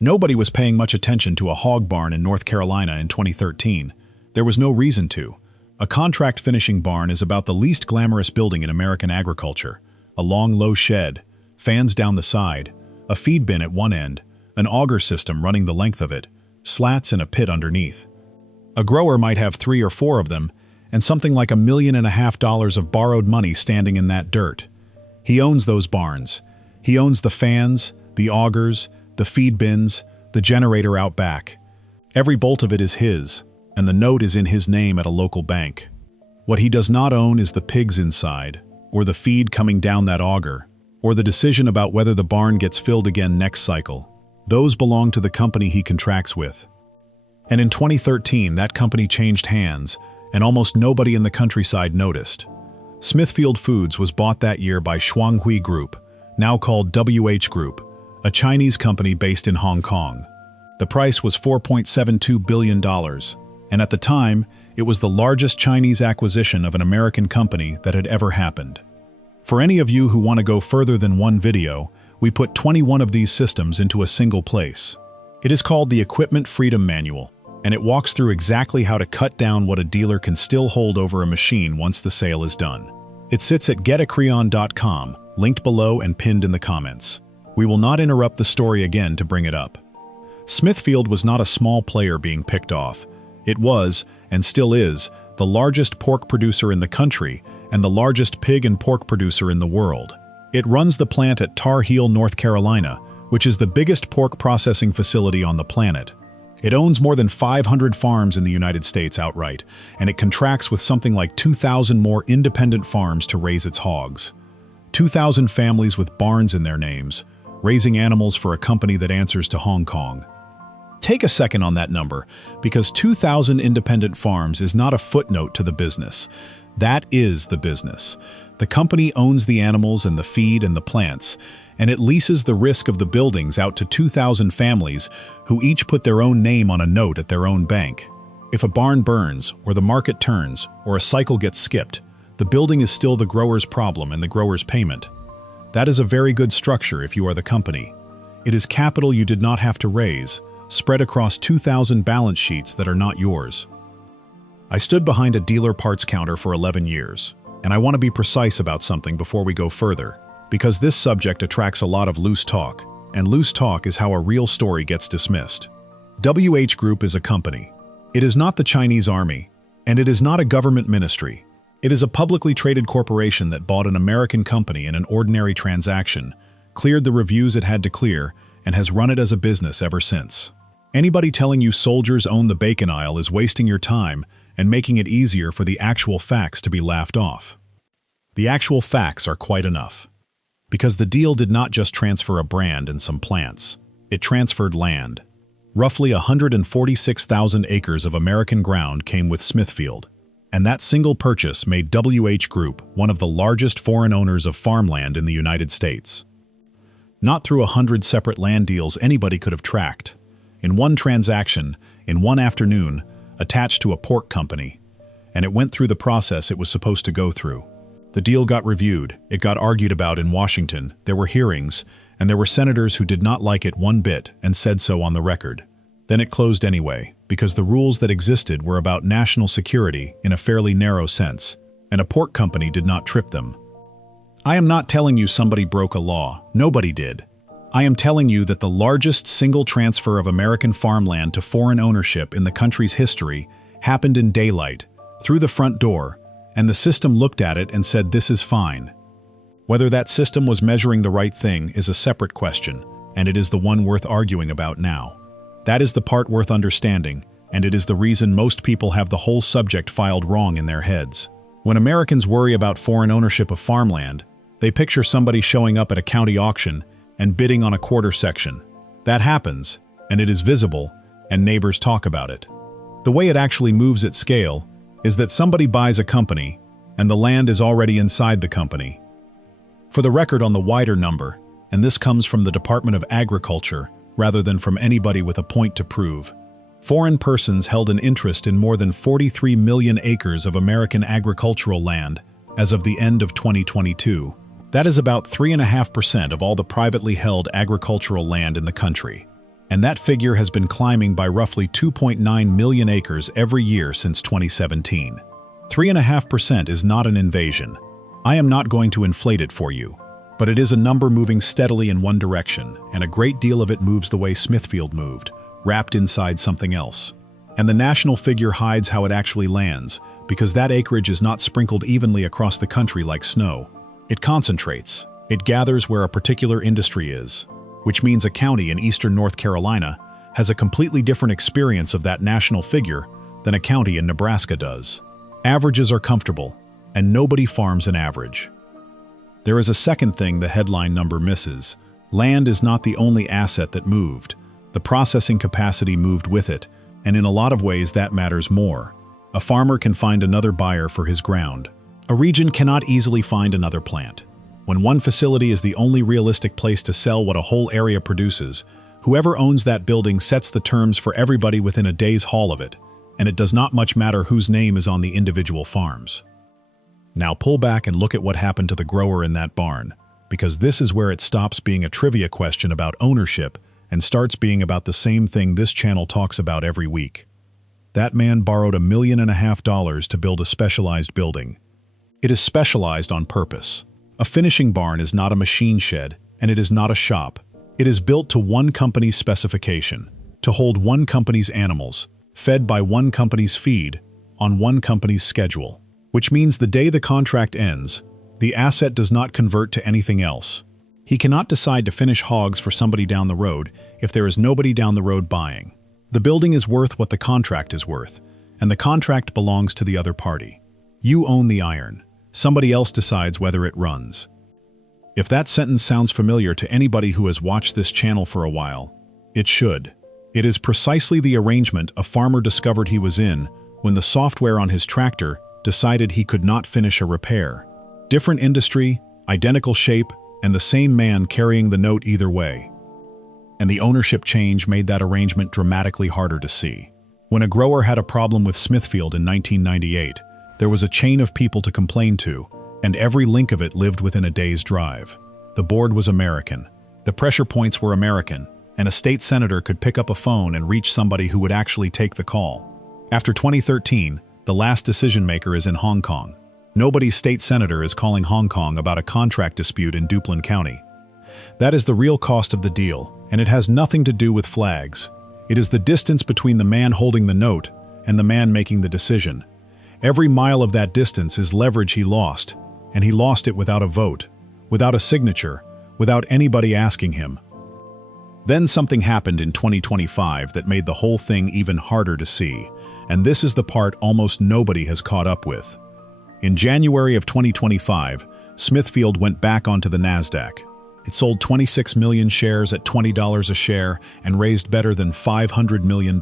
Nobody was paying much attention to a hog barn in North Carolina in 2013. There was no reason to. A contract finishing barn is about the least glamorous building in American agriculture. A long, low shed, fans down the side, a feed bin at one end, an auger system running the length of it, slats and a pit underneath. A grower might have 3 or 4 of them, and something like $1.5 million of borrowed money standing in that dirt. He owns those barns. He owns the fans, the augers, the feed bins, the generator out back. Every bolt of it is his, and the note is in his name at a local bank. What he does not own is the pigs inside, or the feed coming down that auger, or the decision about whether the barn gets filled again next cycle. Those belong to the company he contracts with. And in 2013, that company changed hands, and almost nobody in the countryside noticed. Smithfield Foods was bought that year by Shuanghui Group, now called WH Group, a Chinese company based in Hong Kong. The price was $4.72 billion, and at the time, it was the largest Chinese acquisition of an American company that had ever happened. For any of you who want to go further than one video, we put 21 of these systems into a single place. It is called the Equipment Freedom Manual, and it walks through exactly how to cut down what a dealer can still hold over a machine once the sale is done. It sits at getacreon.com, linked below and pinned in the comments. We will not interrupt the story again to bring it up. Smithfield was not a small player being picked off. It was, and still is, the largest pork producer in the country and the largest pig and pork producer in the world. It runs the plant at Tar Heel, North Carolina, which is the biggest pork processing facility on the planet. It owns more than 500 farms in the United States outright, and it contracts with something like 2,000 more independent farms to raise its hogs. 2,000 families with barns in their names, raising animals for a company that answers to Hong Kong. Take a second on that number, because 2,000 independent farms is not a footnote to the business. That is the business. The company owns the animals and the feed and the plants, and it leases the risk of the buildings out to 2,000 families who each put their own name on a note at their own bank. If a barn burns, or the market turns, or a cycle gets skipped, the building is still the grower's problem and the grower's payment. That is a very good structure if you are the company. It is capital you did not have to raise, spread across 2,000 balance sheets that are not yours. I stood behind a dealer parts counter for 11 years, and I want to be precise about something before we go further, because this subject attracts a lot of loose talk, and loose talk is how a real story gets dismissed. WH Group is a company. It is not the Chinese army, and it is not a government ministry. It is a publicly traded corporation that bought an American company in an ordinary transaction, cleared the reviews it had to clear, and has run it as a business ever since. Anybody telling you soldiers own the bacon aisle is wasting your time and making it easier for the actual facts to be laughed off. The actual facts are quite enough. Because the deal did not just transfer a brand and some plants. It transferred land. Roughly 146,000 acres of American ground came with Smithfield, and that single purchase made WH Group one of the largest foreign owners of farmland in the United States. Not through 100 separate land deals anybody could have tracked. In one transaction, in one afternoon, attached to a pork company, and it went through the process it was supposed to go through. The deal got reviewed, it got argued about in Washington, there were hearings, and there were senators who did not like it one bit and said so on the record. Then it closed anyway, because the rules that existed were about national security in a fairly narrow sense, and a pork company did not trip them. I am not telling you somebody broke a law, nobody did. I am telling you that the largest single transfer of American farmland to foreign ownership in the country's history happened in daylight, through the front door, and the system looked at it and said this is fine. Whether that system was measuring the right thing is a separate question, and it is the one worth arguing about now. That is the part worth understanding, and it is the reason most people have the whole subject filed wrong in their heads. When Americans worry about foreign ownership of farmland, they picture somebody showing up at a county auction and bidding on a quarter section. That happens, and it is visible, and neighbors talk about it. The way it actually moves at scale is that somebody buys a company, and the land is already inside the company. For the record on the wider number, and this comes from the Department of Agriculture rather than from anybody with a point to prove, foreign persons held an interest in more than 43 million acres of American agricultural land as of the end of 2022. That is about 3.5% of all the privately held agricultural land in the country. And that figure has been climbing by roughly 2.9 million acres every year since 2017. 3.5% is not an invasion. I am not going to inflate it for you, but it is a number moving steadily in one direction, and a great deal of it moves the way Smithfield moved, wrapped inside something else. And the national figure hides how it actually lands, because that acreage is not sprinkled evenly across the country like snow. It concentrates. It gathers where a particular industry is, which means a county in eastern North Carolina has a completely different experience of that national figure than a county in Nebraska does. Averages are comfortable, and nobody farms an average. There is a second thing the headline number misses. Land is not the only asset that moved. The processing capacity moved with it, and in a lot of ways that matters more. A farmer can find another buyer for his ground. A region cannot easily find another plant. When one facility is the only realistic place to sell what a whole area produces, whoever owns that building sets the terms for everybody within a day's haul of it, and it does not much matter whose name is on the individual farms. Now pull back and look at what happened to the grower in that barn, because this is where it stops being a trivia question about ownership and starts being about the same thing this channel talks about every week. That man borrowed $1.5 million to build a specialized building. It is specialized on purpose. A finishing barn is not a machine shed, and it is not a shop. It is built to one company's specification, to hold one company's animals, fed by one company's feed, on one company's schedule. Which means the day the contract ends, the asset does not convert to anything else. He cannot decide to finish hogs for somebody down the road if there is nobody down the road buying. The building is worth what the contract is worth, and the contract belongs to the other party. You own the iron. Somebody else decides whether it runs. If that sentence sounds familiar to anybody who has watched this channel for a while, it should. It is precisely the arrangement a farmer discovered he was in when the software on his tractor decided he could not finish a repair. Different industry, identical shape, and the same man carrying the note either way. And the ownership change made that arrangement dramatically harder to see. When a grower had a problem with Smithfield in 1998, there was a chain of people to complain to, and every link of it lived within a day's drive. The board was American. The pressure points were American, and a state senator could pick up a phone and reach somebody who would actually take the call. After 2013, the last decision maker is in Hong Kong. Nobody's state senator is calling Hong Kong about a contract dispute in Duplin County. That is the real cost of the deal, and it has nothing to do with flags. It is the distance between the man holding the note and the man making the decision. Every mile of that distance is leverage he lost, and he lost it without a vote, without a signature, without anybody asking him. Then something happened in 2025 that made the whole thing even harder to see, and this is the part almost nobody has caught up with. In January of 2025, Smithfield went back onto the NASDAQ. It sold 26 million shares at $20 a share and raised better than $500 million.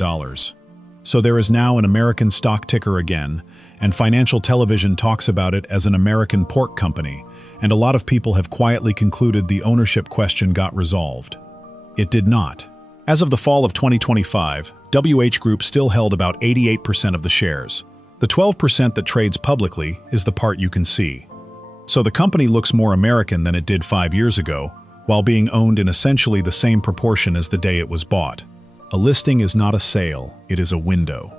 So there is now an American stock ticker again, and financial television talks about it as an American pork company, and a lot of people have quietly concluded the ownership question got resolved. It did not. As of the fall of 2025, WH Group still held about 88% of the shares. The 12% that trades publicly is the part you can see. So the company looks more American than it did 5 years ago, while being owned in essentially the same proportion as the day it was bought. A listing is not a sale, it is a window.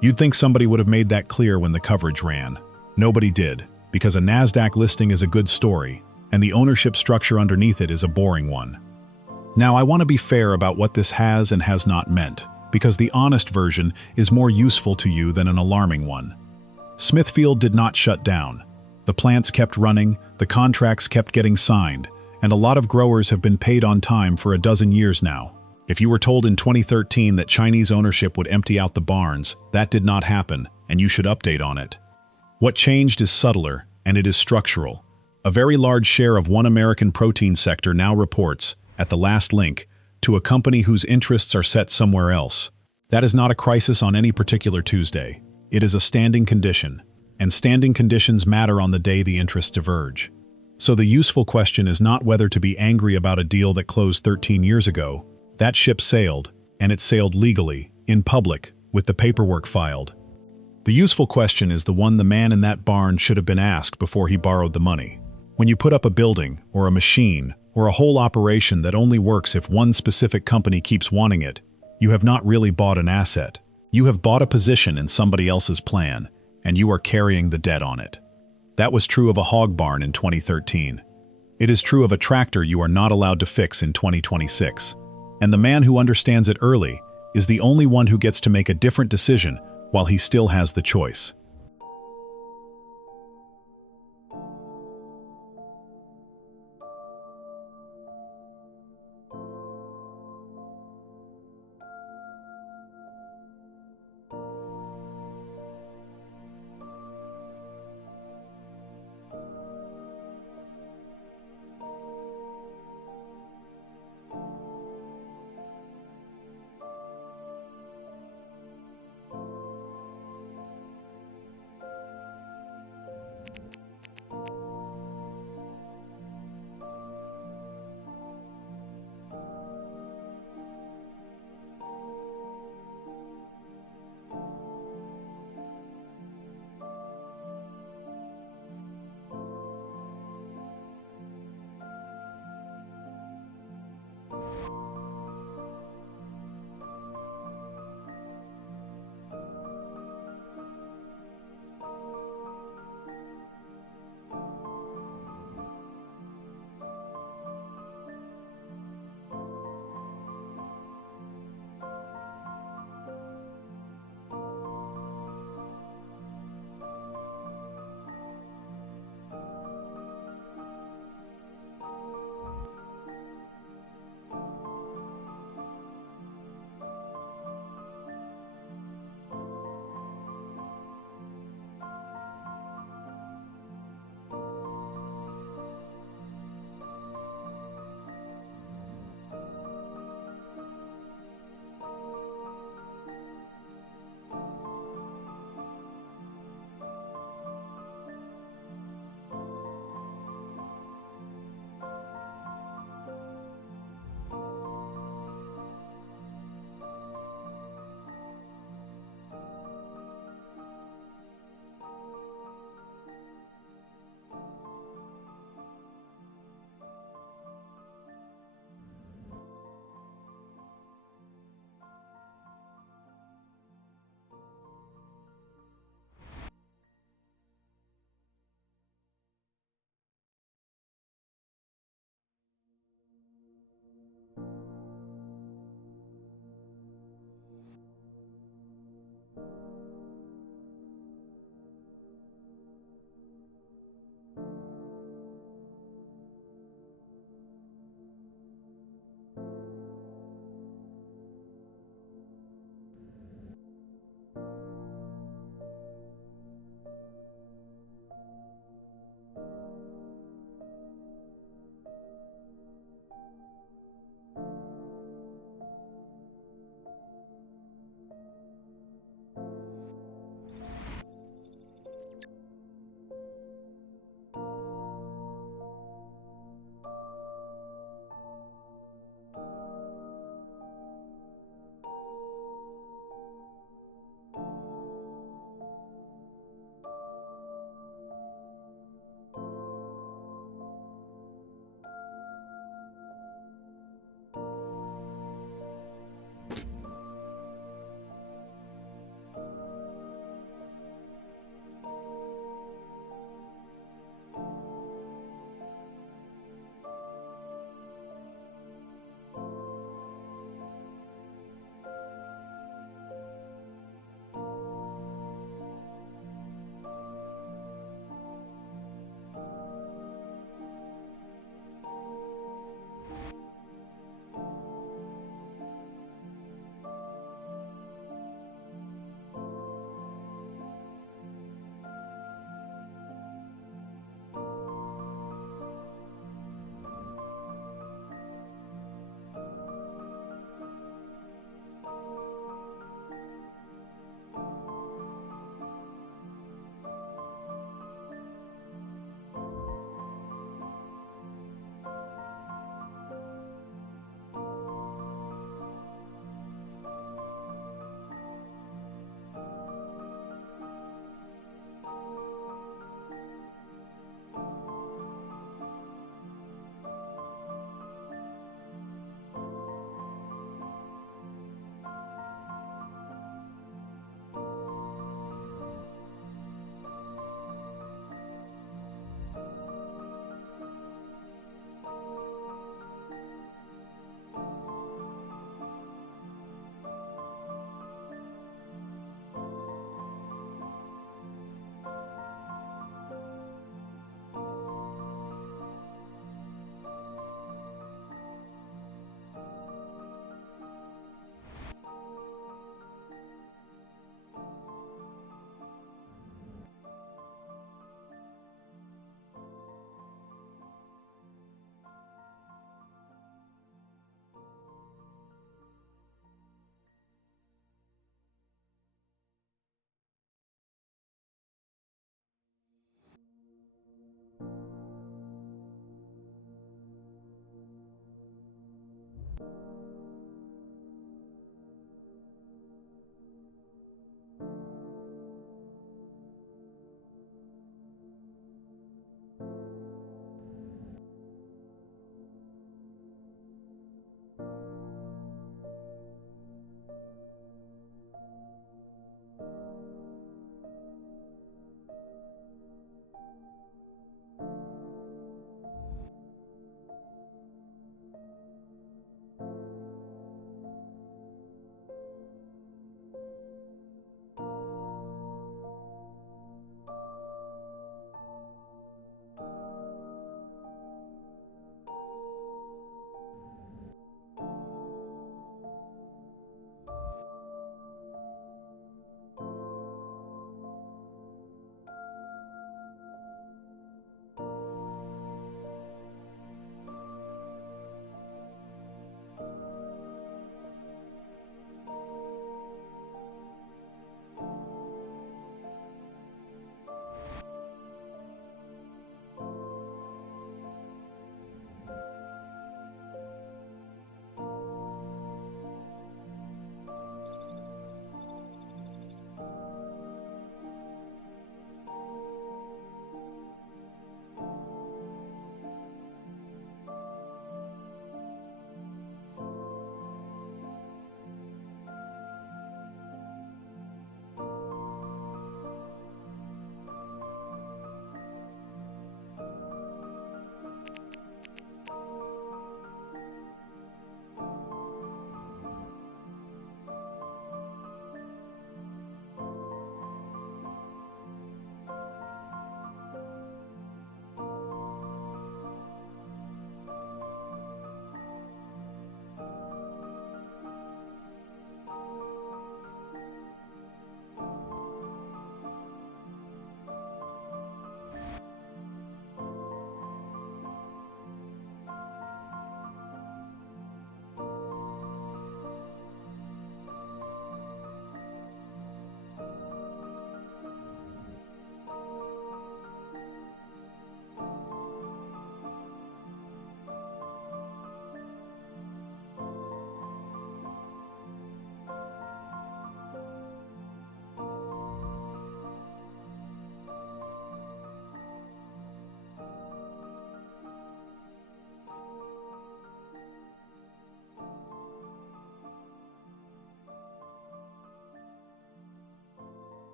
You'd think somebody would have made that clear when the coverage ran. Nobody did, because a NASDAQ listing is a good story, and the ownership structure underneath it is a boring one. Now, I want to be fair about what this has and has not meant, because the honest version is more useful to you than an alarming one. Smithfield did not shut down. The plants kept running, the contracts kept getting signed, and a lot of growers have been paid on time for a dozen years now. If you were told in 2013 that Chinese ownership would empty out the barns, that did not happen, and you should update on it. What changed is subtler, and it is structural. A very large share of one American protein sector now reports, at the last link, to a company whose interests are set somewhere else. That is not a crisis on any particular Tuesday. It is a standing condition, and standing conditions matter on the day the interests diverge. So the useful question is not whether to be angry about a deal that closed 13 years ago. That ship sailed, and it sailed legally, in public, with the paperwork filed. The useful question is the one the man in that barn should have been asked before he borrowed the money. When you put up a building, or a machine, or a whole operation that only works if one specific company keeps wanting it, you have not really bought an asset. You have bought a position in somebody else's plan, and you are carrying the debt on it. That was true of a hog barn in 2013. It is true of a tractor you are not allowed to fix in 2026. And the man who understands it early is the only one who gets to make a different decision while he still has the choice.